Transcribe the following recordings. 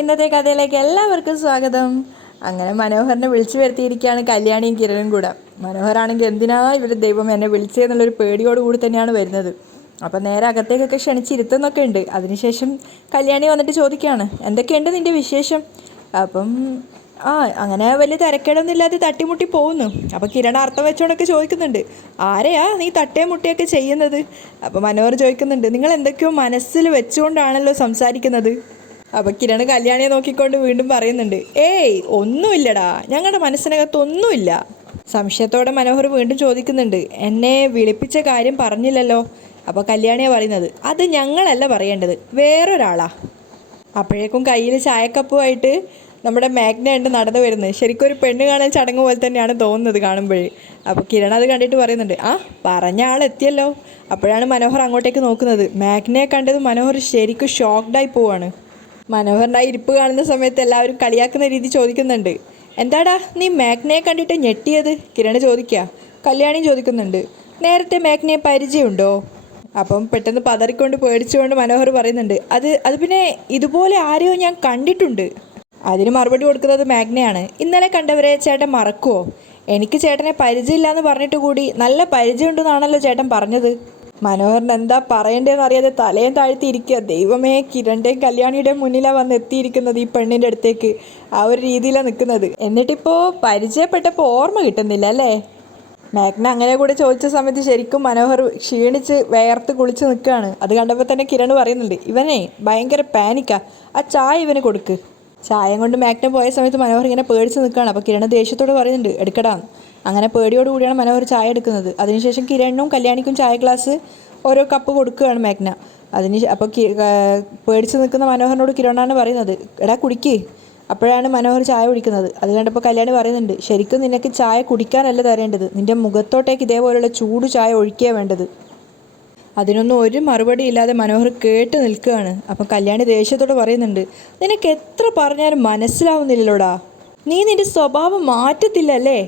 ഇന്നത്തെ കഥയിലേക്ക് എല്ലാവർക്കും സ്വാഗതം. അങ്ങനെ മനോഹറിനെ വിളിച്ചു വരുത്തിയിരിക്കുകയാണ് കല്യാണിയും കിരണും കൂടെ. മനോഹറാണെങ്കിൽ എന്തിനാ ഇവർ ദൈവം എന്നെ വിളിച്ചതെന്നുള്ളൊരു പേടിയോടുകൂടി തന്നെയാണ് വരുന്നത്. അപ്പം നേരെ അകത്തേക്കൊക്കെ ക്ഷണിച്ചിരുത്തുന്നൊക്കെ ഉണ്ട്. അതിനുശേഷം കല്യാണി വന്നിട്ട് ചോദിക്കുകയാണ്, എന്തൊക്കെയുണ്ട് നിൻ്റെ വിശേഷം? അപ്പം അങ്ങനെ വലിയ തിരക്കേടൊന്നും ഇല്ലാതെ തട്ടിമുട്ടി പോകുന്നു. അപ്പോൾ കിരണ അർത്ഥം വെച്ചോണ്ടൊക്കെ ചോദിക്കുന്നുണ്ട്, ആരെയാ നീ തട്ടേ മുട്ടിയൊക്കെ ചെയ്യുന്നത്? അപ്പോൾ മനോഹർ ചോദിക്കുന്നുണ്ട്, നിങ്ങൾ എന്തൊക്കെയോ മനസ്സിൽ വെച്ചുകൊണ്ടാണല്ലോ സംസാരിക്കുന്നത്. അപ്പോൾ കിരൺ കല്യാണിയെ നോക്കിക്കൊണ്ട് വീണ്ടും പറയുന്നുണ്ട്, ഏയ് ഒന്നുമില്ലടാ, ഞങ്ങളുടെ മനസ്സിനകത്ത് ഒന്നുമില്ല. സംശയത്തോടെ മനോഹർ വീണ്ടും ചോദിക്കുന്നുണ്ട്, എന്നെ വിളിപ്പിച്ച കാര്യം പറഞ്ഞില്ലല്ലോ? അപ്പോൾ കല്യാണിയാണ് പറയുന്നത്, അത് ഞങ്ങളല്ല പറയേണ്ടത്, വേറൊരാളാ. അപ്പോഴേക്കും കയ്യിൽ ചായക്കപ്പുമായിട്ട് നമ്മുടെ മാഗ്ന ഉണ്ട് നടന്നു വരുന്നത്. ശരിക്കും ഒരു പെണ്ണ് കാണാൻ ചടങ്ങ് പോലെ തന്നെയാണ് തോന്നുന്നത് കാണുമ്പോഴേ. അപ്പോൾ കിരൺ അത് കണ്ടിട്ട് പറയുന്നുണ്ട്, പറഞ്ഞ ആളെത്തിയല്ലോ. അപ്പോഴാണ് മനോഹർ അങ്ങോട്ടേക്ക് നോക്കുന്നത്. മാഗ്നയെ കണ്ടത് മനോഹർ ശരിക്കും ഷോക്ക്ഡായി പോവാണ്. മനോഹറിൻ്റെ ഇരിപ്പ് കാണുന്ന സമയത്ത് എല്ലാവരും കളിയാക്കുന്ന രീതി ചോദിക്കുന്നുണ്ട്, എന്താടാ നീ മാഗ്നയെ കണ്ടിട്ട് ഞെട്ടിയത്? കിരൺ ചോദിക്കുക. കല്യാണിയും ചോദിക്കുന്നുണ്ട്, നേരത്തെ മാഗ്നയെ പരിചയമുണ്ടോ? അപ്പം പെട്ടെന്ന് പതറിക്കൊണ്ട് പേടിച്ചുകൊണ്ട് മനോഹർ പറയുന്നുണ്ട്, അത് പിന്നെ ഇതുപോലെ ആരെയോ ഞാൻ കണ്ടിട്ടുണ്ട്. അതിന് മറുപടി കൊടുക്കുന്നത് മാഗ്നയാണ്. ഇന്നലെ കണ്ടവരെ ചേട്ടൻ മറക്കുമോ? എനിക്ക് ചേട്ടനെ പരിചയമില്ല എന്ന് പറഞ്ഞിട്ട് കൂടി നല്ല പരിചയമുണ്ടെന്നാണല്ലോ ചേട്ടൻ പറഞ്ഞത്. മനോഹറിന് എന്താ പറയേണ്ടതെന്ന് അറിയാതെ തലയും താഴ്ത്തിയിരിക്കുക. ദൈവമേ, കിരണിൻ്റെയും കല്യാണിയുടെയും മുന്നിലാണ് വന്ന് എത്തിയിരിക്കുന്നത് ഈ പെണ്ണിൻ്റെ അടുത്തേക്ക്. ആ ഒരു രീതിയിലാണ് നിൽക്കുന്നത്. എന്നിട്ടിപ്പോൾ പരിചയപ്പെട്ടപ്പോൾ ഓർമ്മ കിട്ടുന്നില്ല അല്ലേ? മാഗ്ന അങ്ങനെ കൂടെ ചോദിച്ച സമയത്ത് ശരിക്കും മനോഹർ ക്ഷീണിച്ച് വേർത്ത് കുളിച്ച് നിൽക്കുകയാണ്. അത് കണ്ടപ്പോൾ തന്നെ കിരൺ പറയുന്നുണ്ട്, ഇവനെ ഭയങ്കര പാനിക്കാ, ആ ചായ ഇവന് കൊടുക്ക്. ചായ കൊണ്ട് മാഗ്ന പോയ സമയത്ത് മനോഹർ ഇങ്ങനെ പേടിച്ച് നിൽക്കുകയാണ്. അപ്പോൾ കിരൺ ദേഷ്യത്തോട് പറയുന്നുണ്ട്, എടുക്കടാ. അങ്ങനെ പേടിയോടുകൂടിയാണ് മനോഹർ ചായ എടുക്കുന്നത്. അതിനുശേഷം കിരണിനും കല്യാണിക്കും ചായ ഗ്ലാസ് ഓരോ കപ്പ് കൊടുക്കുകയാണ് മാഗ്ന. അപ്പോൾ പേടിച്ച് നിൽക്കുന്ന മനോഹറിനോട് കിരണാണ് പറയുന്നത്, എടാ കുടിക്ക്. അപ്പോഴാണ് മനോഹർ ചായ കുടിക്കുന്നത്. അത് കണ്ടപ്പോൾ കല്യാണി പറയുന്നുണ്ട്, ശരിക്കും നിനക്ക് ചായ കുടിക്കാനല്ല തരേണ്ടത്, നിൻ്റെ മുഖത്തോട്ടേക്ക് ഇതേപോലെയുള്ള ചൂട് ചായ ഒഴിക്കുക വേണ്ടത്. അതിനൊന്നും ഒരു മറുപടി ഇല്ലാതെ മനോഹർ കേട്ട് നിൽക്കുകയാണ്. അപ്പം കല്യാണി ദേഷ്യത്തോട് പറയുന്നുണ്ട്, നിനക്ക് എത്ര പറഞ്ഞാലും മനസ്സിലാവുന്നില്ലല്ലോടാ, നീ നിൻ്റെ സ്വഭാവം മാറ്റത്തില്ലല്ലേ?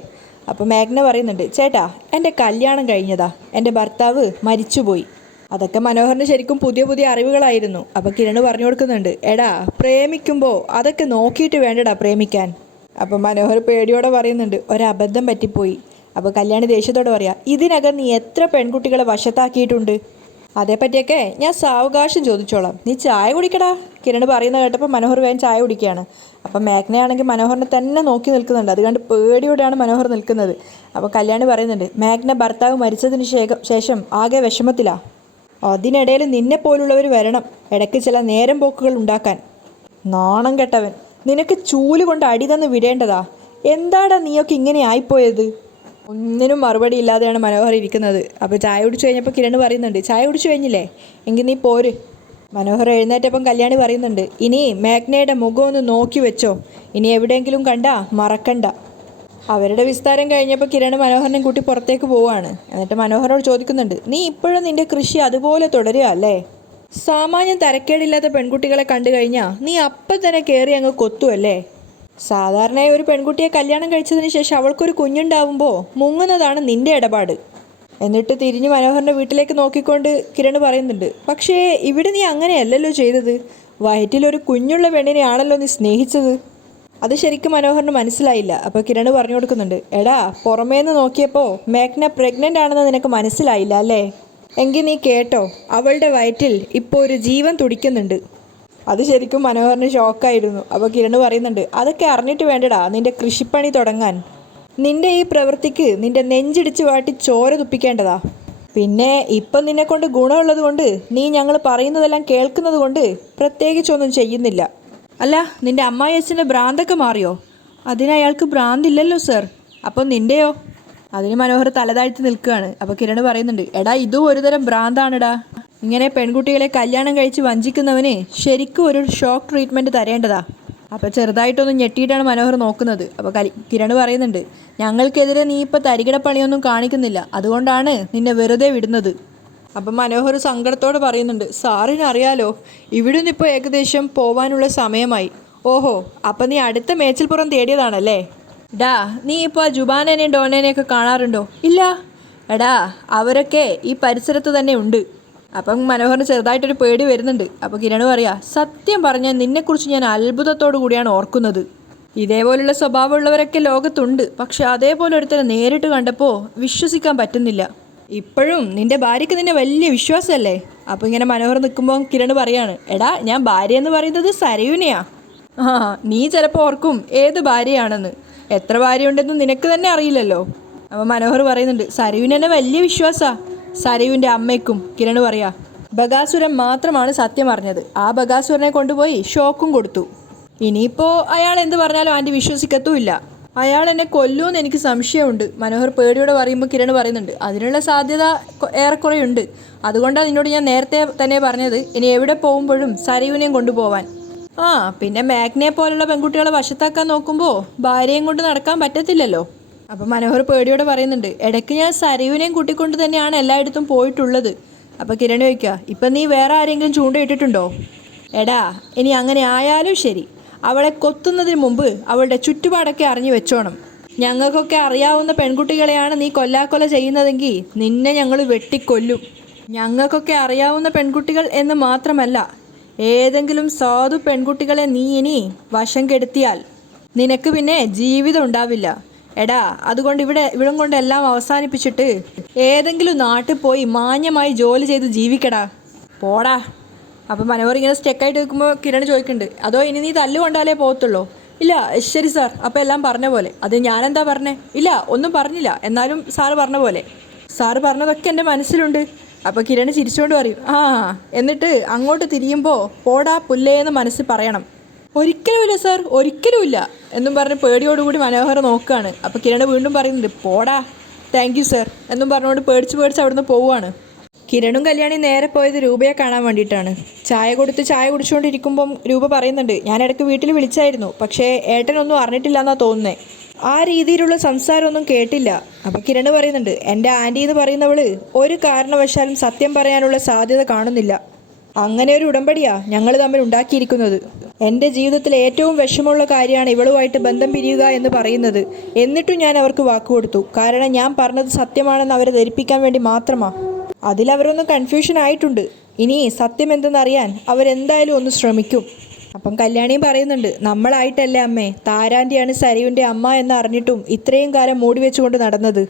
അപ്പോൾ മാഗ്ന പറയുന്നുണ്ട്, ചേട്ടാ എൻ്റെ കല്യാണം കഴിഞ്ഞതാ, എൻ്റെ ഭർത്താവ് മരിച്ചുപോയി. അതൊക്കെ മനോഹറിന് ശരിക്കും പുതിയ പുതിയ അറിവുകളായിരുന്നു. അപ്പോൾ കിരൺ പറഞ്ഞു കൊടുക്കുന്നുണ്ട്, എടാ പ്രേമിക്കുമ്പോൾ അതൊക്കെ നോക്കിയിട്ട് വേണ്ടടാ പ്രേമിക്കാൻ. അപ്പോൾ മനോഹർ പേടിയോടെ പറയുന്നുണ്ട്, ഒരബദ്ധം പറ്റിപ്പോയി. അപ്പോൾ കല്യാണി ദേഷ്യത്തോടെ പറയാം, ഇതിനകം നീ എത്ര പെൺകുട്ടികളെ വശത്താക്കിയിട്ടുണ്ട്? അതേപ്പറ്റിയൊക്കെ ഞാൻ സാവകാശം ചോദിച്ചോളാം, നീ ചായ കുടിക്കടാ. കിരൺ പറയുന്നത് കേട്ടപ്പോൾ മനോഹർ വേഗം ചായ കുടിക്കുകയാണ്. അപ്പം മാഗ്നയാണെങ്കിൽ മനോഹറിനെ തന്നെ നോക്കി നിൽക്കുന്നുണ്ട്. അത് കണ്ട് പേടിയോടെയാണ് മനോഹർ നിൽക്കുന്നത്. അപ്പോൾ കല്യാണി പറയുന്നുണ്ട്, മാഗ്ന ഭർത്താവ് മരിച്ചതിന് ശേഷം ആകെ വിഷമത്തിലാണ്. അതിനിടയിൽ നിന്നെ പോലുള്ളവർ വരണം ഇടയ്ക്ക് ചില നേരം പോക്കുകൾ ഉണ്ടാക്കാൻ. നാണം കെട്ടവൻ, നിനക്ക് ചൂല് കൊണ്ട് അടി തന്ന് വിടേണ്ടതാ. എന്താടാ നീയൊക്കെ ഇങ്ങനെ ആയിപ്പോയത്? ഒന്നിനും മറുപടി ഇല്ലാതെയാണ് മനോഹർ ഇരിക്കുന്നത്. അപ്പോൾ ചായ കുടിച്ചു കഴിഞ്ഞപ്പോൾ കിരൺ പറയുന്നുണ്ട്, ചായ കുടിച്ചു കഴിഞ്ഞില്ലേ, എങ്കിൽ നീ പോര്. മനോഹർ എഴുന്നേറ്റപ്പം കല്യാണി പറയുന്നുണ്ട്, ഇനി മാഗ്നയുടെ മുഖം ഒന്ന് നോക്കി വെച്ചോ, ഇനി എവിടെയെങ്കിലും കണ്ടാ മറക്കണ്ട. അവരുടെ വിസ്താരം കഴിഞ്ഞപ്പോൾ കിരൺ മനോഹറിനെ കൂട്ടി പുറത്തേക്ക് പോവുകയാണ്. എന്നിട്ട് മനോഹരോട് ചോദിക്കുന്നുണ്ട്, നീ ഇപ്പോഴും നിൻ്റെ കൃഷി അതുപോലെ തുടരുക അല്ലേ? സാമാന്യം തരക്കേടില്ലാത്ത പെൺകുട്ടികളെ കണ്ടു കഴിഞ്ഞാൽ നീ അപ്പം തന്നെ കയറി അങ്ങ് കൊത്തുമല്ലേ? സാധാരണയായി ഒരു പെൺകുട്ടിയെ കല്യാണം കഴിച്ചതിന് ശേഷം അവൾക്കൊരു കുഞ്ഞുണ്ടാവുമ്പോൾ മുങ്ങുന്നതാണ് നിൻ്റെ ഇടപാട്. എന്നിട്ട് തിരിഞ്ഞ് മനോഹറിൻ്റെ വീട്ടിലേക്ക് നോക്കിക്കൊണ്ട് കിരൺ പറയുന്നുണ്ട്, പക്ഷേ ഇവിടെ നീ അങ്ങനെയല്ലല്ലോ ചെയ്തത്, വയറ്റിലൊരു കുഞ്ഞുള്ള പെണ്ണിനെയാണല്ലോ നീ സ്നേഹിച്ചത്. അത് ശരിക്കും മനോഹറിന് മനസ്സിലായില്ല. അപ്പോൾ കിരൺ പറഞ്ഞു കൊടുക്കുന്നുണ്ട്, എടാ പുറമേന്ന് നോക്കിയപ്പോൾ മാഗ്ന പ്രഗ്നൻ്റ് ആണെന്ന് നിനക്ക് മനസ്സിലായില്ല അല്ലേ? എങ്കിൽ നീ കേട്ടോ, അവളുടെ വയറ്റിൽ ഇപ്പോൾ ഒരു ജീവൻ തുടിക്കുന്നുണ്ട്. അത് ശരിക്കും മനോഹറിന് ഷോക്കായിരുന്നു. അപ്പോൾ കിരൺ പറയുന്നുണ്ട്, അതൊക്കെ അറിഞ്ഞിട്ട് വേണ്ടടാ നിൻ്റെ കൃഷിപ്പണി തുടങ്ങാൻ. നിൻ്റെ ഈ പ്രവൃത്തിക്ക് നിൻ്റെ നെഞ്ചിടിച്ച് വാട്ടി ചോര തുപ്പിക്കേണ്ടതാ. പിന്നെ ഇപ്പം നിന്നെക്കൊണ്ട് ഗുണമുള്ളത് കൊണ്ട് നീ ഞങ്ങൾ പറയുന്നതെല്ലാം കേൾക്കുന്നത് കൊണ്ട് പ്രത്യേകിച്ചൊന്നും ചെയ്യുന്നില്ല. അല്ല, നിൻ്റെ അമ്മായി അച്ഛൻ്റെ ഭ്രാന്തൊക്കെ മാറിയോ? അതിന് അയാൾക്ക് ഭ്രാന്തില്ലല്ലോ സർ. അപ്പം നിൻ്റെയോ? അതിന് മനോഹർ തലതാഴ്ത്തി നിൽക്കുകയാണ്. അപ്പോൾ കിരൺ പറയുന്നുണ്ട്, എടാ ഇതും ഒരുതരം ഭ്രാന്താണെടാ. ഇങ്ങനെ പെൺകുട്ടികളെ കല്യാണം കഴിച്ച് വഞ്ചിക്കുന്നവന് ശരിക്കും ഒരു ഷോക്ക് ട്രീറ്റ്മെൻറ്റ് തരേണ്ടതാ. അപ്പോൾ ചെറുതായിട്ടൊന്ന് ഞെട്ടിയിട്ടാണ് മനോഹർ നോക്കുന്നത്. അപ്പോൾ കിരൺ പറയുന്നുണ്ട്, ഞങ്ങൾക്കെതിരെ നീ ഇപ്പോൾ തരികിടപ്പണിയൊന്നും കാണിക്കുന്നില്ല, അതുകൊണ്ടാണ് നിന്നെ വെറുതെ വിടുന്നത്. അപ്പം മനോഹർ സങ്കടത്തോട് പറയുന്നുണ്ട്, സാറിന് അറിയാലോ, ഇവിടെ നിന്നിപ്പോൾ ഏകദേശം പോവാനുള്ള സമയമായി. ഓഹോ, അപ്പം നീ അടുത്ത മേച്ചിൽപ്പുറം തേടിയതാണല്ലേ? ഡാ, നീ ഇപ്പോൾ ആ ജുബാനേനെയും ഡോനേനെയൊക്കെ കാണാറുണ്ടോ? ഇല്ല. എടാ, അവരൊക്കെ ഈ പരിസരത്ത് തന്നെ ഉണ്ട്. അപ്പം മനോഹറിന് ചെറുതായിട്ടൊരു പേടി വരുന്നുണ്ട്. അപ്പോൾ കിരൺ പറയാ, സത്യം പറഞ്ഞാൽ നിന്നെക്കുറിച്ച് ഞാൻ അത്ഭുതത്തോടു കൂടിയാണ് ഓർക്കുന്നത്. ഇതേപോലുള്ള സ്വഭാവമുള്ളവരൊക്കെ ലോകത്തുണ്ട്, പക്ഷെ അതേപോലെ ഒരുത്തരെ നേരിട്ട് കണ്ടപ്പോൾ വിശ്വസിക്കാൻ പറ്റുന്നില്ല. ഇപ്പോഴും നിന്റെ ഭാര്യയ്ക്ക് നിന്നെ വലിയ വിശ്വാസമല്ലേ? അപ്പോൾ ഇങ്ങനെ മനോഹർ നിൽക്കുമ്പോൾ കിരൺ പറയാണ്, എടാ ഞാൻ ഭാര്യ എന്ന് പറയുന്നത് സരയുനെയാ. ആ, നീ ചിലപ്പോൾ ഓർക്കും ഏത് ഭാര്യയാണെന്ന്. എത്ര ഭാര്യയുണ്ടെന്ന് നിനക്ക് തന്നെ അറിയില്ലല്ലോ. അപ്പോൾ മനോഹർ പറയുന്നുണ്ട്, സരയുവിനെ വലിയ വിശ്വാസമാണ്. സരയുവിൻ്റെ അമ്മയ്ക്കും. കിരൺ പറയാ, ബകാസുരൻ മാത്രമാണ് സത്യം അറിഞ്ഞത്. ആ ബകാസുരനെ കൊണ്ടുപോയി ഷോക്കും കൊടുത്തു. ഇനിയിപ്പോൾ അയാൾ എന്ത് പറഞ്ഞാലും ആൻറ്റി വിശ്വസിക്കത്തുമില്ല. അയാൾ എന്നെ കൊല്ലുമെന്ന് എനിക്ക് സംശയമുണ്ട്. മനോഹർ പേടിയോടെ പറയുമ്പോൾ കിരൺ പറയുന്നുണ്ട്, അതിനുള്ള സാധ്യത ഏറെക്കുറെയുണ്ട്. അതുകൊണ്ടാണ് നിന്നോട് ഞാൻ നേരത്തെ തന്നെ പറഞ്ഞത് ഇനി എവിടെ പോകുമ്പോഴും സരയുവിനെയും കൊണ്ടുപോവാൻ. ആ, പിന്നെ മാഗ്നയെ പോലുള്ള പെൺകുട്ടികളെ വശത്താക്കാൻ നോക്കുമ്പോൾ ഭാര്യയും കൊണ്ട് നടക്കാൻ പറ്റത്തില്ലല്ലോ. അപ്പം മനോഹർ പേടിയോടെ പറയുന്നുണ്ട്, ഇടയ്ക്ക് ഞാൻ സരയുവിനെയും കൂട്ടിക്കൊണ്ട് തന്നെയാണ് എല്ലായിടത്തും പോയിട്ടുള്ളത്. അപ്പോൾ കിരൺ ചോദിക്കുക, ഇപ്പം നീ വേറെ ആരെങ്കിലും ചൂണ്ടയിട്ടിട്ടുണ്ടോ? എടാ, ഇനി അങ്ങനെ ആയാലും ശരി, അവളെ കൊത്തുന്നതിന് മുമ്പ് അവളുടെ ചുറ്റുപാടൊക്കെ അറിഞ്ഞു വെച്ചോണം. ഞങ്ങൾക്കൊക്കെ അറിയാവുന്ന പെൺകുട്ടികളെയാണ് നീ കൊല്ലാക്കൊല ചെയ്യുന്നതെങ്കിൽ നിന്നെ ഞങ്ങൾ വെട്ടിക്കൊല്ലും. ഞങ്ങൾക്കൊക്കെ അറിയാവുന്ന പെൺകുട്ടികൾ എന്ന് മാത്രമല്ല, ഏതെങ്കിലും സാധു പെൺകുട്ടികളെ നീ ഇനി വശം കെടുത്തിയാൽ നിനക്ക് പിന്നെ ജീവിതം ഉണ്ടാവില്ല. എടാ, അതുകൊണ്ട് ഇവിടം കൊണ്ടെല്ലാം അവസാനിപ്പിച്ചിട്ട് ഏതെങ്കിലും നാട്ടിൽ പോയി മാന്യമായി ജോലി ചെയ്ത് ജീവിക്കടാ, പോടാ. അപ്പം മനോഹർ ഇങ്ങനെ സ്റ്റെക്കായിട്ട് നിൽക്കുമ്പോൾ കിരൺ ചോദിക്കുന്നുണ്ട്, അതോ ഇനി നീ തല്ലുകൊണ്ടാലേ പോകത്തുള്ളൂ? ഇല്ല, ശരി സാർ, അപ്പോൾ എല്ലാം പറഞ്ഞ പോലെ. അത് ഞാനെന്താ പറഞ്ഞേ? ഇല്ല, ഒന്നും പറഞ്ഞില്ല. എന്നാലും സാറ് പറഞ്ഞ പോലെ. സാറ് പറഞ്ഞതൊക്കെ എൻ്റെ മനസ്സിലുണ്ട്. അപ്പോൾ കിരൺ ചിരിച്ചുകൊണ്ട് പറയും, ആ, എന്നിട്ട് അങ്ങോട്ട് തിരിയുമ്പോൾ പോടാ പുല്ലേന്ന് മനസ്സിൽ പറയണം. ഒരിക്കലുമില്ല സാർ, ഒരിക്കലുമില്ല എന്നും പറഞ്ഞ് പേടിയോടുകൂടി മനോഹർ നോക്കുകയാണ്. അപ്പോൾ കിരൺ വീണ്ടും പറയുന്നുണ്ട്, പോടാ, താങ്ക് യു സാർ എന്നും പറഞ്ഞുകൊണ്ട് പേടിച്ച് അവിടുന്ന് പോവുകയാണ്. കിരണും കല്യാണി നേരെ പോയത് രൂപയെ കാണാൻ വേണ്ടിയിട്ടാണ്. ചായ കുടിച്ചുകൊണ്ടിരിക്കുമ്പം രൂപ പറയുന്നുണ്ട്, ഞാൻ ഇടയ്ക്ക് വീട്ടിൽ വിളിച്ചായിരുന്നു, പക്ഷേ ഏട്ടനൊന്നും അറിഞ്ഞിട്ടില്ല എന്നാണ് തോന്നുന്നത്. ആ രീതിയിലുള്ള സംസാരമൊന്നും കേട്ടില്ല. അപ്പോൾ കിരൺ പറയുന്നുണ്ട്, എൻ്റെ ആൻറ്റി എന്ന് പറയുന്നവൾ ഒരു കാരണവശാലും സത്യം പറയാനുള്ള സാധ്യത കാണുന്നില്ല. അങ്ങനെ ഒരു ഉടമ്പടിയാ ഞങ്ങൾ തമ്മിൽ ഉണ്ടാക്കിയിരിക്കുന്നത്. എൻ്റെ ജീവിതത്തിൽ ഏറ്റവും വിഷമമുള്ള കാര്യമാണ് ഇവളുമായിട്ട് ബന്ധം പിരിയുക എന്ന് പറയുന്നത്. എന്നിട്ടും ഞാൻ അവർക്ക് വാക്കുകൊടുത്തു. കാരണം ഞാൻ പറഞ്ഞത് സത്യമാണെന്ന് അവരെ ധരിപ്പിക്കാൻ വേണ്ടി മാത്രമാണ്. അതിലവരൊന്ന് കൺഫ്യൂഷൻ ആയിട്ടുണ്ട്. ഇനി സത്യം എന്തെന്നറിയാൻ അവരെന്തായാലും ഒന്ന് ശ്രമിക്കും. അപ്പം കല്യാണിയും പറയുന്നുണ്ട്, നമ്മളായിട്ടല്ലേ അമ്മേ, താരാൻ്റെയാണ് സരയുവിൻ്റെ അമ്മ എന്ന് അറിഞ്ഞിട്ടും ഇത്രയും കാലം മൂടി വെച്ചുകൊണ്ട് നടന്നത്.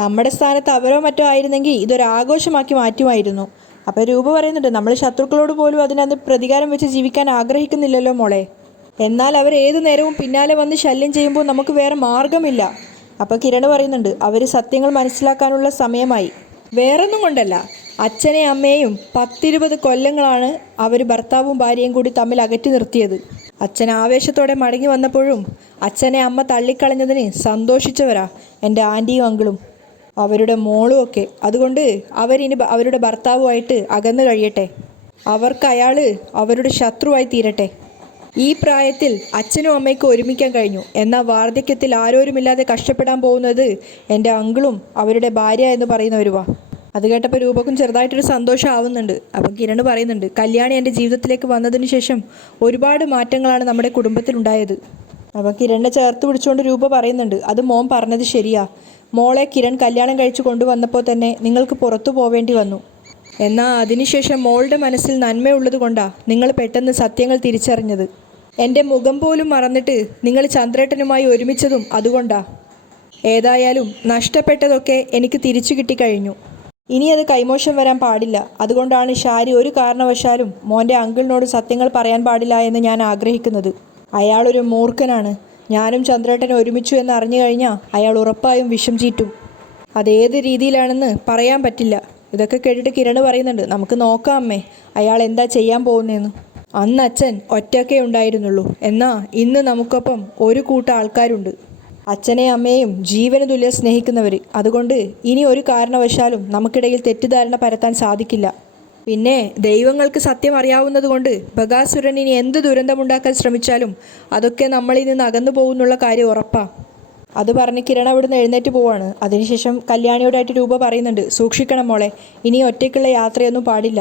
നമ്മുടെ സ്ഥാനത്ത് അവരോ മറ്റോ ആയിരുന്നെങ്കിൽ ഇതൊരാഘോഷമാക്കി മാറ്റുമായിരുന്നു. അപ്പോൾ രൂപ പറയുന്നുണ്ട്, നമ്മൾ ശത്രുക്കളോട് പോലും അതിനകത്ത് പ്രതികാരം വെച്ച് ജീവിക്കാൻ ആഗ്രഹിക്കുന്നില്ലല്ലോ മോളെ. എന്നാൽ അവർ ഏതു നേരവും പിന്നാലെ വന്ന് ശല്യം ചെയ്യുമ്പോൾ നമുക്ക് വേറെ മാർഗമില്ല. അപ്പോൾ കിരൺ പറയുന്നുണ്ട്, അവർ സത്യങ്ങൾ മനസ്സിലാക്കാനുള്ള സമയമായി. വേറൊന്നും കൊണ്ടല്ല, അച്ഛനെ അമ്മയെയും 10-20 കൊല്ലങ്ങളാണ് അവർ ഭർത്താവും ഭാര്യയും കൂടി തമ്മിൽ അകറ്റി നിർത്തിയത്. അച്ഛൻ ആവേശത്തോടെ മടങ്ങി വന്നപ്പോഴും അച്ഛനെ അമ്മ തള്ളിക്കളഞ്ഞതിന് സന്തോഷിച്ചവരാ എൻ്റെ ആൻറ്റിയും അങ്കിളും അവരുടെ മോളും ഒക്കെ. അതുകൊണ്ട് അവരിനി അവരുടെ ഭർത്താവുമായിട്ട് അകന്നു കഴിയട്ടെ. അവർക്ക് അയാൾ അവരുടെ ശത്രുവായി തീരട്ടെ. ഈ പ്രായത്തിൽ അച്ഛനും അമ്മയ്ക്കും ഒരുമിക്കാൻ കഴിഞ്ഞു. എന്നാൽ വാർദ്ധക്യത്തിൽ ആരോരുമില്ലാതെ കഷ്ടപ്പെടാൻ പോകുന്നത് എൻ്റെ അങ്കിളും അവരുടെ ഭാര്യ എന്ന് പറയുന്നവരുവാ. അത് കേട്ടപ്പോൾ രൂപക്കും ചെറുതായിട്ടൊരു സന്തോഷം ആവുന്നുണ്ട്. അപ്പം കിരൺ പറയുന്നുണ്ട്, കല്യാണി എൻ്റെ ജീവിതത്തിലേക്ക് വന്നതിന് ശേഷം ഒരുപാട് മാറ്റങ്ങളാണ് നമ്മുടെ കുടുംബത്തിലുണ്ടായത്. അപ്പം കിരണിനെ ചേർത്ത് പിടിച്ചുകൊണ്ട് രൂപ പറയുന്നുണ്ട്, അത് മോൻ പറഞ്ഞത് ശരിയാ. മോളെ കിരൺ കല്യാണം കഴിച്ചു കൊണ്ടുവന്നപ്പോൾ തന്നെ നിങ്ങൾക്ക് പുറത്തു പോവേണ്ടി വന്നു. എന്നാൽ അതിനുശേഷം മോളുടെ മനസ്സിൽ നന്മയുള്ളത് കൊണ്ടാണ് നിങ്ങൾ പെട്ടെന്ന് സത്യങ്ങൾ തിരിച്ചറിഞ്ഞത്. എൻ്റെ മുഖം പോലും മറന്നിട്ട് നിങ്ങൾ ചന്ദ്രേട്ടനുമായി ഒരുമിച്ചതും അതുകൊണ്ടാണ്. ഏതായാലും നഷ്ടപ്പെട്ടതൊക്കെ എനിക്ക് തിരിച്ചു കിട്ടിക്കഴിഞ്ഞു. ഇനി അത് കൈമോശം വരാൻ പാടില്ല. അതുകൊണ്ടാണ് ഷാരി ഒരു കാരണവശാലും മോൻ്റെ അങ്കിളിനോട് സത്യങ്ങൾ പറയാൻ പാടില്ല എന്ന് ഞാൻ ആഗ്രഹിക്കുന്നത്. അയാളൊരു മൂർഖനാണ്. ഞാനും ചന്ദ്രേട്ടനും ഒരുമിച്ചു എന്ന് അറിഞ്ഞു കഴിഞ്ഞാൽ അയാൾ ഉറപ്പായും വിഷം ചീറ്റും. അതേത് രീതിയിലാണെന്ന് പറയാൻ പറ്റില്ല. ഇതൊക്കെ കേട്ടിട്ട് കിരൺ പറയുന്നുണ്ട്, നമുക്ക് നോക്കാം അമ്മേ, അയാൾ എന്താ ചെയ്യാൻ പോകുന്നതെന്ന്. അന്ന് അച്ഛൻ ഒറ്റയ്ക്കേ ഉണ്ടായിരുന്നുള്ളൂ. എന്നാൽ ഇന്ന് നമുക്കൊപ്പം ഒരു കൂട്ടം ആൾക്കാരുണ്ട്. അച്ഛനെയും അമ്മയെയും ജീവന് തുല്യം സ്നേഹിക്കുന്നവർ. അതുകൊണ്ട് ഇനി ഒരു കാരണവശാലും നമുക്കിടയിൽ തെറ്റിദ്ധാരണ പരത്താൻ സാധിക്കില്ല. പിന്നെ ദൈവങ്ങൾക്ക് സത്യം അറിയാവുന്നത് കൊണ്ട് ബകാസുരൻ ഇനി എന്ത് ദുരന്തമുണ്ടാക്കാൻ ശ്രമിച്ചാലും അതൊക്കെ നമ്മളിൽ നിന്ന് അകന്നു പോകുന്നുള്ള കാര്യം ഉറപ്പാണ്. അത് പറഞ്ഞ് കിരൺ അവിടുന്ന് എഴുന്നേറ്റ് പോവാണ്. അതിനുശേഷം കല്യാണിയോടായിട്ട് രൂപ പറയുന്നുണ്ട്, സൂക്ഷിക്കണം മോളെ, ഇനി ഒറ്റയ്ക്കുള്ള യാത്രയൊന്നും പാടില്ല.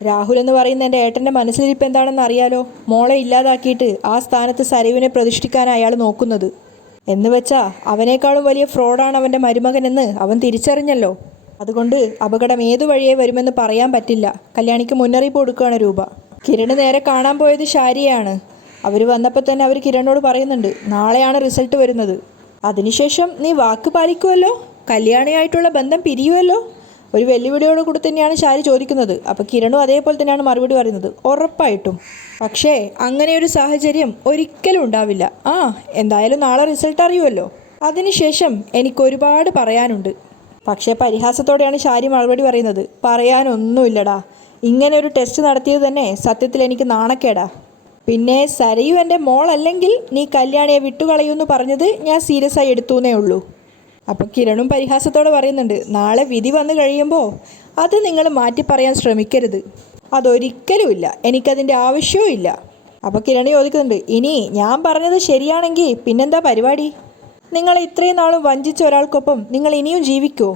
രാഹുൽ എന്ന് പറയുന്ന എൻ്റെ ഏട്ടൻ്റെ മനസ്സിലിരിപ്പ് എന്താണെന്ന് അറിയാലോ. മോളെ ഇല്ലാതാക്കിയിട്ട് ആ സ്ഥാനത്ത് സരയുവിനെ പ്രതിഷ്ഠിക്കാനാണ് അയാൾ നോക്കുന്നത്. എന്ന് വെച്ചാൽ അവനേക്കാളും വലിയ ഫ്രോഡാണ് അവൻ്റെ മരുമകനെന്ന് അവൻ തിരിച്ചറിഞ്ഞല്ലോ. അതുകൊണ്ട് അപകടം ഏതു വഴിയേ വരുമെന്ന് പറയാൻ പറ്റില്ല. കല്യാണിക്ക് മുന്നറിയിപ്പ് കൊടുക്കുകയാണ് രൂപ. കിരണ് നേരെ കാണാൻ പോയത് ശാരിയാണ്. അവർ വന്നപ്പോൾ തന്നെ അവർ കിരണിനോട് പറയുന്നുണ്ട്, നാളെയാണ് റിസൾട്ട് വരുന്നത്. അതിനുശേഷം നീ വാക്ക് പാലിക്കുമല്ലോ, കല്യാണിയായിട്ടുള്ള ബന്ധം പിരിയുമല്ലോ. ഒരു വെല്ലുവിളിയോട് കൂടി തന്നെയാണ് ശാരി ചോദിക്കുന്നത്. അപ്പോൾ കിരണും അതേപോലെ തന്നെയാണ് മറുപടി പറയുന്നത്, ഉറപ്പായിട്ടും. പക്ഷേ അങ്ങനെ ഒരു സാഹചര്യം ഒരിക്കലും ഉണ്ടാവില്ല. എന്തായാലും നാളെ റിസൾട്ട് അറിയുമല്ലോ. അതിനുശേഷം എനിക്ക് ഒരുപാട് പറയാനുണ്ട്. പക്ഷേ പരിഹാസത്തോടെയാണ് ശാരി മറുപടി പറയുന്നത്, പറയാനൊന്നുമില്ലടാ. ഇങ്ങനെ ഒരു ടെസ്റ്റ് നടത്തിയത് തന്നെ സത്യത്തിൽ എനിക്ക് നാണക്കേടാ. പിന്നെ സരയു എൻ്റെ മോളല്ലെങ്കിൽ നീ കല്യാണിയെ വിട്ടുകളയൂന്ന് പറഞ്ഞത് ഞാൻ സീരിയസ് ആയി എടുത്തുവെന്നേ ഉള്ളൂ. അപ്പം കിരണും പരിഹാസത്തോടെ പറയുന്നുണ്ട്, നാളെ വിധി വന്നു കഴിയുമ്പോൾ അത് നിങ്ങൾ മാറ്റി പറയാൻ ശ്രമിക്കരുത്. അതൊരിക്കലുമില്ല, എനിക്കതിൻ്റെ ആവശ്യവും ഇല്ല. അപ്പോൾ കിരണി ചോദിക്കുന്നുണ്ട്, ഇനി ഞാൻ പറഞ്ഞത് ശരിയാണെങ്കിൽ പിന്നെന്താ പരിപാടി? നിങ്ങൾ ഇത്രയും നാളും വഞ്ചിച്ച ഒരാൾക്കൊപ്പം നിങ്ങൾ ഇനിയും ജീവിക്കുമോ?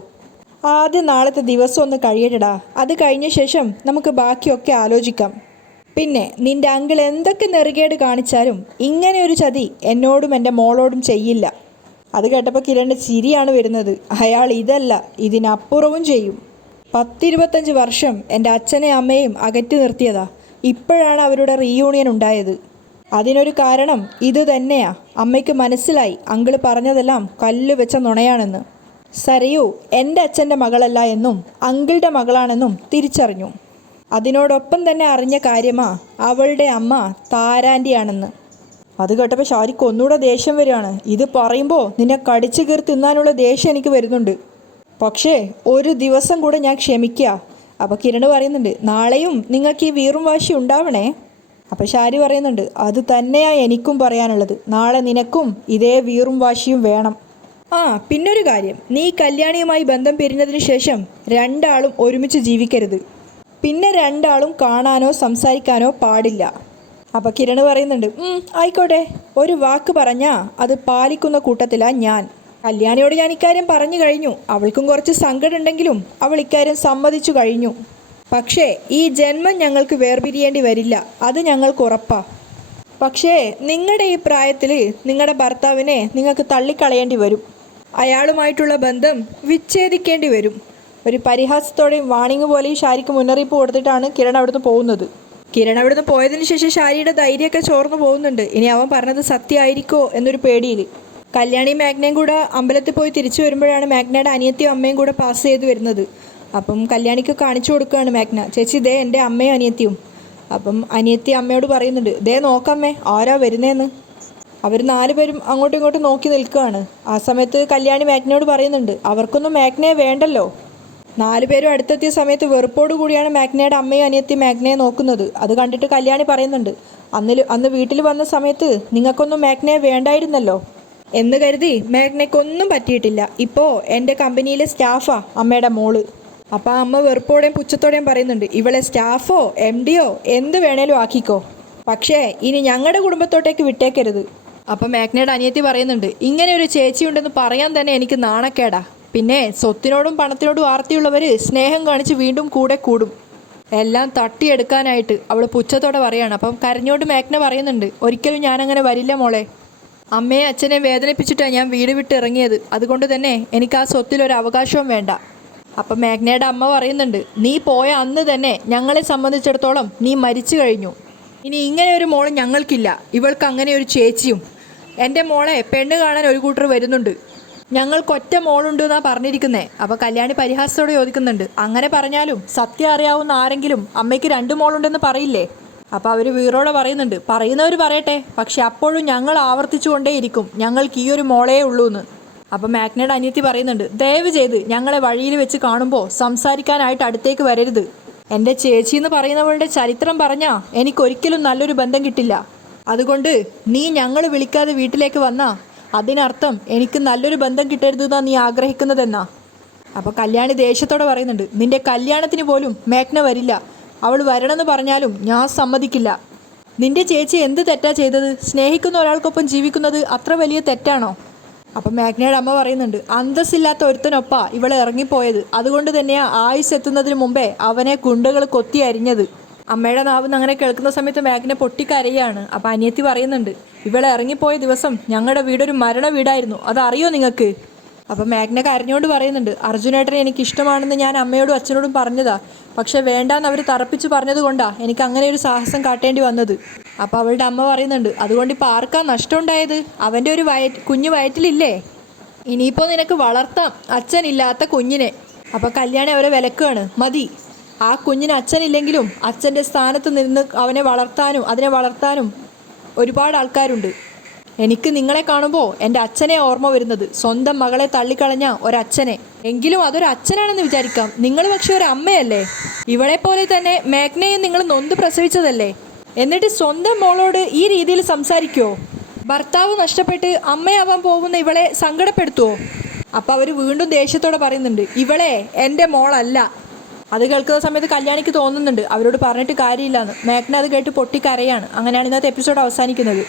ആദ്യം നാളത്തെ ദിവസം ഒന്ന് കഴിയട്ടടാ. അത് കഴിഞ്ഞ ശേഷം നമുക്ക് ബാക്കിയൊക്കെ ആലോചിക്കാം. പിന്നെ നിന്റെ അങ്കിൾ എന്തൊക്കെ നെറുകേട് കാണിച്ചാലും ഇങ്ങനെ ഒരു ചതി എന്നോടും എൻ്റെ മോളോടും ചെയ്യില്ല. അത് കേട്ടപ്പോൾ കിരണിൻ്റെ ചിരിയാണ് വരുന്നത്. അയാൾ ഇതല്ല ഇതിനപ്പുറവും ചെയ്യും. 10-25 വർഷം എൻ്റെ അച്ഛനെയും അമ്മയും അകറ്റി നിർത്തിയതാ. ഇപ്പോഴാണ് അവരുടെ റീയൂണിയൻ ഉണ്ടായത്. അതിനൊരു കാരണം ഇത് തന്നെയാ. അമ്മയ്ക്ക് മനസ്സിലായി അങ്കിള് പറഞ്ഞതെല്ലാം കല്ല് വെച്ച നുണയാണെന്ന്. സരയു എൻ്റെ അച്ഛൻ്റെ മകളല്ല എന്നും അങ്കിളുടെ മകളാണെന്നും തിരിച്ചറിഞ്ഞു. അതിനോടൊപ്പം തന്നെ അറിഞ്ഞ കാര്യമാ അവളുടെ അമ്മ താരാൻ്റിയാണെന്ന്. അത് കേട്ടപ്പോൾ ശാരിക്ക് ഒന്നുകൂടെ ദേഷ്യം വരികയാണ്. ഇത് പറയുമ്പോൾ നിന്നെ കടിച്ചു കീറി തിന്നാനുള്ള ദേഷ്യം എനിക്ക് വരുന്നുണ്ട്. പക്ഷേ ഒരു ദിവസം കൂടെ ഞാൻ ക്ഷമിക്കുക. അപ്പോൾ കിരണ് പറയുന്നുണ്ട്, നാളെയും നിങ്ങൾക്ക് ഈ വീറും വാശി ഉണ്ടാവണേ. അപ്പോൾ ശാരി പറയുന്നുണ്ട്, അത് തന്നെയാണ് എനിക്കും പറയാനുള്ളത്. നാളെ നിനക്കും ഇതേ വീറും വാശിയും വേണം. പിന്നൊരു കാര്യം, നീ കല്യാണിയുമായി ബന്ധം പിരിഞ്ഞതിന് ശേഷം രണ്ടാളും ഒരുമിച്ച് ജീവിക്കരുത്. പിന്നെ രണ്ടാളും കാണാനോ സംസാരിക്കാനോ പാടില്ല. അപ്പോൾ കിരണ് പറയുന്നുണ്ട്, ആയിക്കോട്ടെ, ഒരു വാക്ക് പറഞ്ഞാൽ അത് പാലിക്കുന്ന കൂട്ടത്തിലാണ് ഞാൻ. കല്യാണിയോട് ഞാൻ ഇക്കാര്യം പറഞ്ഞു കഴിഞ്ഞു. അവൾക്കും കുറച്ച് സങ്കടം ഉണ്ടെങ്കിലും അവൾ ഇക്കാര്യം സമ്മതിച്ചു കഴിഞ്ഞു. പക്ഷേ ഈ ജന്മം ഞങ്ങൾക്ക് വേർപിരിയേണ്ടി വരില്ല, അത് ഞങ്ങൾക്ക് ഉറപ്പാ. പക്ഷേ നിങ്ങളുടെ ഈ പ്രായത്തിൽ നിങ്ങളുടെ ഭർത്താവിനെ നിങ്ങൾക്ക് തള്ളിക്കളയേണ്ടി വരും. അയാളുമായിട്ടുള്ള ബന്ധം വിച്ഛേദിക്കേണ്ടി വരും. ഒരു പരിഹാസത്തോടെയും വാണിംഗ് പോലെയും ശാരിക്ക് മുന്നറിയിപ്പ് കൊടുത്തിട്ടാണ് കിരൺ അവിടുന്ന് പോകുന്നത്. കിരൺ അവിടുന്ന് പോയതിന് ശേഷം ശാരിയുടെ ധൈര്യമൊക്കെ ചോർന്നു പോകുന്നുണ്ട്. ഇനി അവൻ പറഞ്ഞത് സത്യമായിരിക്കുമോ എന്നൊരു പേടിയിൽ. കല്യാണി മാഗ്നയും കൂടെ അമ്പലത്തിൽ പോയി തിരിച്ചു വരുമ്പോഴാണ് മാഗ്നയുടെ അനിയത്തിയും അമ്മയും കൂടെ പാസ് ചെയ്ത് വരുന്നത്. അപ്പം കല്യാണിക്ക് കാണിച്ചു കൊടുക്കുകയാണ് മാഗ്ന, ചേച്ചി ദേ എൻ്റെ അമ്മയും അനിയത്തിയും. അപ്പം അനിയത്തി അമ്മയോട് പറയുന്നുണ്ട്, ദേ നോക്കമ്മേ ആരാ വരുന്നതെന്ന്. അവർ 4 പേരും അങ്ങോട്ടും ഇങ്ങോട്ടും നോക്കി നിൽക്കുകയാണ്. ആ സമയത്ത് കല്യാണി മാഗ്നയോട് പറയുന്നുണ്ട്, അവർക്കൊന്നും മാഗ്നയെ വേണ്ടല്ലോ. 4 പേരും അടുത്തെത്തിയ സമയത്ത് വെറുപ്പോടു കൂടിയാണ് മാഗ്നയുടെ അമ്മയും അനിയത്തി മാഗ്നയെ നോക്കുന്നത്. അത് കണ്ടിട്ട് കല്യാണി പറയുന്നുണ്ട്, അന്ന് വീട്ടിൽ വന്ന സമയത്ത് നിങ്ങൾക്കൊന്നും മാഗ്നയെ വേണ്ടായിരുന്നല്ലോ എന്ന് കരുതി മാഗ്നയ്ക്കൊന്നും പറ്റിയിട്ടില്ല. ഇപ്പോൾ എൻ്റെ കമ്പനിയിലെ സ്റ്റാഫാ അമ്മയുടെ മോള്. അപ്പോൾ അമ്മ വെറുപ്പോടെയും പുച്ഛത്തോടെയും പറയുന്നുണ്ട്, ഇവളെ സ്റ്റാഫോ MDയോ എന്ത് വേണേലും ആക്കിക്കോ, പക്ഷേ ഇനി ഞങ്ങളുടെ കുടുംബത്തോട്ടേക്ക് വിട്ടേക്കരുത്. അപ്പം മാഗ്നയുടെ അനിയത്തി പറയുന്നുണ്ട്, ഇങ്ങനെ ഒരു ചേച്ചി ഉണ്ടെന്ന് പറയാൻ തന്നെ എനിക്ക് നാണക്കേടാ. പിന്നെ സ്വത്തിനോടും പണത്തിനോടും ആർത്തിയുള്ളവർ സ്നേഹം കാണിച്ച് വീണ്ടും കൂടെ കൂടും. എല്ലാം തട്ടിയെടുക്കാനായിട്ട് അവൾ പുച്ഛത്തോടെ പറയുകയാണ്. അപ്പം കരഞ്ഞോണ്ട് മാഗ്ന പറയുന്നുണ്ട്, ഒരിക്കലും ഞാനങ്ങനെ വരില്ല മോളെ. അമ്മയെ അച്ഛനെ വേദനിപ്പിച്ചിട്ടാണ് ഞാൻ വീട് വിട്ട് ഇറങ്ങിയത്. അതുകൊണ്ട് തന്നെ എനിക്ക് ആ സ്വത്തിലൊരു അവകാശവും വേണ്ട. അപ്പം മാഗ്നയുടെ അമ്മ പറയുന്നുണ്ട്, നീ പോയ അന്ന് തന്നെ ഞങ്ങളെ സംബന്ധിച്ചിടത്തോളം നീ മരിച്ചു കഴിഞ്ഞു. ഇനി ഇങ്ങനെ ഒരു മോള് ഞങ്ങൾക്കില്ല. ഇവൾക്ക് അങ്ങനെ ഒരു ചേച്ചിയും. എൻ്റെ മോളെ പെണ്ണ് കാണാൻ ഒരു കൂട്ടർ വരുന്നുണ്ട്. ഞങ്ങൾക്കൊറ്റ മോളുണ്ട് എന്നാണ് പറഞ്ഞിരിക്കുന്നത്. അപ്പോൾ കല്യാണി പരിഹാസത്തോടെ ചോദിക്കുന്നുണ്ട്, അങ്ങനെ പറഞ്ഞാലും സത്യം അറിയാവുന്ന ആരെങ്കിലും അമ്മയ്ക്ക് 2 മോളുണ്ടെന്ന് പറയില്ലേ? അപ്പോൾ അവർ വീറോടെ പറയുന്നുണ്ട്, പറയുന്നവർ പറയട്ടെ, പക്ഷെ അപ്പോഴും ഞങ്ങൾ ആവർത്തിച്ചു കൊണ്ടേയിരിക്കും ഞങ്ങൾക്ക് ഈ ഒരു മോളേ ഉള്ളൂ എന്ന്. അപ്പം മാഗ്നയുടെ അനിയത്തി പറയുന്നുണ്ട്, ദയവ് ചെയ്ത് ഞങ്ങളെ വഴിയിൽ വെച്ച് കാണുമ്പോൾ സംസാരിക്കാനായിട്ട് അടുത്തേക്ക് വരരുത്. എൻ്റെ ചേച്ചി എന്ന് പറയുന്നവളുടെ ചരിത്രം പറഞ്ഞാൽ എനിക്കൊരിക്കലും നല്ലൊരു ബന്ധം കിട്ടില്ല. അതുകൊണ്ട് നീ ഞങ്ങൾ വിളിക്കാതെ വീട്ടിലേക്ക് വന്നാൽ അതിനർത്ഥം എനിക്ക് നല്ലൊരു ബന്ധം കിട്ടരുതെന്നാണ് നീ ആഗ്രഹിക്കുന്നതെന്നാ. അപ്പോൾ കല്യാണി ദേഷ്യത്തോടെ പറയുന്നുണ്ട്, നിന്റെ കല്യാണത്തിന് പോലും മാഗ്ന വരില്ല. അവൾ വരണമെന്ന് പറഞ്ഞാലും ഞാൻ സമ്മതിക്കില്ല. നിന്റെ ചേച്ചി എന്ത് തെറ്റാ ചെയ്തത്? സ്നേഹിക്കുന്ന ഒരാൾക്കൊപ്പം ജീവിക്കുന്നത് അത്ര വലിയ തെറ്റാണോ? അപ്പം മാഗ്നയുടെ അമ്മ പറയുന്നുണ്ട്, അന്തസ്സില്ലാത്ത ഒരുത്തനൊപ്പാ ഇവളെ ഇറങ്ങിപ്പോയത്. അതുകൊണ്ട് തന്നെയാ ആയുസ് എത്തുന്നതിന് മുമ്പേ അവനെ ഗുണ്ടകൾ കൊത്തി അരിഞ്ഞത്. അമ്മയുടെ നാവിന്ന് അങ്ങനെ കേൾക്കുന്ന സമയത്ത് മാഗ്ന പൊട്ടിക്കരയാണ്. അപ്പം അനിയത്തി പറയുന്നുണ്ട്, ഇവളെ ഇറങ്ങിപ്പോയ ദിവസം ഞങ്ങളുടെ വീടൊരു മരണ വീടായിരുന്നു, അതറിയോ നിങ്ങൾക്ക്? അപ്പം മേഘ്ന കരഞ്ഞുകൊണ്ട് പറയുന്നുണ്ട്, അർജുനേട്ടനെ എനിക്ക് ഇഷ്ടമാണെന്ന് ഞാൻ അമ്മയോടും അച്ഛനോടും പറഞ്ഞതാ, പക്ഷെ വേണ്ടാന്ന് അവർ തറപ്പിച്ച് പറഞ്ഞത് കൊണ്ടാണ് എനിക്ക് അങ്ങനെ ഒരു സാഹസം കാട്ടേണ്ടി വന്നത്. അപ്പോൾ അവളുടെ അമ്മ പറയുന്നുണ്ട്, അതുകൊണ്ട് ഇപ്പോൾ ആർക്കാ നഷ്ടം ഉണ്ടായത്? അവൻ്റെ ഒരു കുഞ്ഞ് വയറ്റിലില്ലേ? ഇനിയിപ്പോൾ നിനക്ക് വളർത്താം അച്ഛനില്ലാത്ത കുഞ്ഞിനെ. അപ്പോൾ കല്യാണി അവരെ വിലക്കുകയാണ്, മതി, ആ കുഞ്ഞിന് അച്ഛനില്ലെങ്കിലും അച്ഛൻ്റെ സ്ഥാനത്ത് നിന്ന് അതിനെ വളർത്താനും ഒരുപാട് ആൾക്കാരുണ്ട്. എനിക്ക് നിങ്ങളെ കാണുമ്പോൾ എൻ്റെ അച്ഛനെ ഓർമ്മ വരുന്നത്, സ്വന്തം മകളെ തള്ളിക്കളഞ്ഞ ഒരച്ഛനെ. എങ്കിലും അതൊരു അച്ഛനാണെന്ന് വിചാരിക്കാം, നിങ്ങൾ പക്ഷെ ഒരു അമ്മയല്ലേ. ഇവളെ പോലെ തന്നെ മേഘ്നയും നിങ്ങൾ നൊന്ത് പ്രസവിച്ചതല്ലേ, എന്നിട്ട് സ്വന്തം മോളോട് ഈ രീതിയിൽ സംസാരിക്കുമോ? ഭർത്താവ് നഷ്ടപ്പെട്ട് അമ്മയാവാൻ പോകുന്ന ഇവളെ സങ്കടപ്പെടുത്തുമോ? അപ്പോൾ അവർ വീണ്ടും ദേഷ്യത്തോടെ പറയുന്നുണ്ട്, ഇവളെ എൻ്റെ മോളല്ല. അത് കേൾക്കുന്ന സമയത്ത് കല്യാണിക്ക് തോന്നുന്നുണ്ട് അവരോട് പറഞ്ഞിട്ട് കാര്യമില്ലാന്ന്. മേഘ്ന അത് കേട്ട് പൊട്ടിക്കരയാണ്. അങ്ങനെയാണ് ഇന്നത്തെ എപ്പിസോഡ് അവസാനിക്കുന്നത്.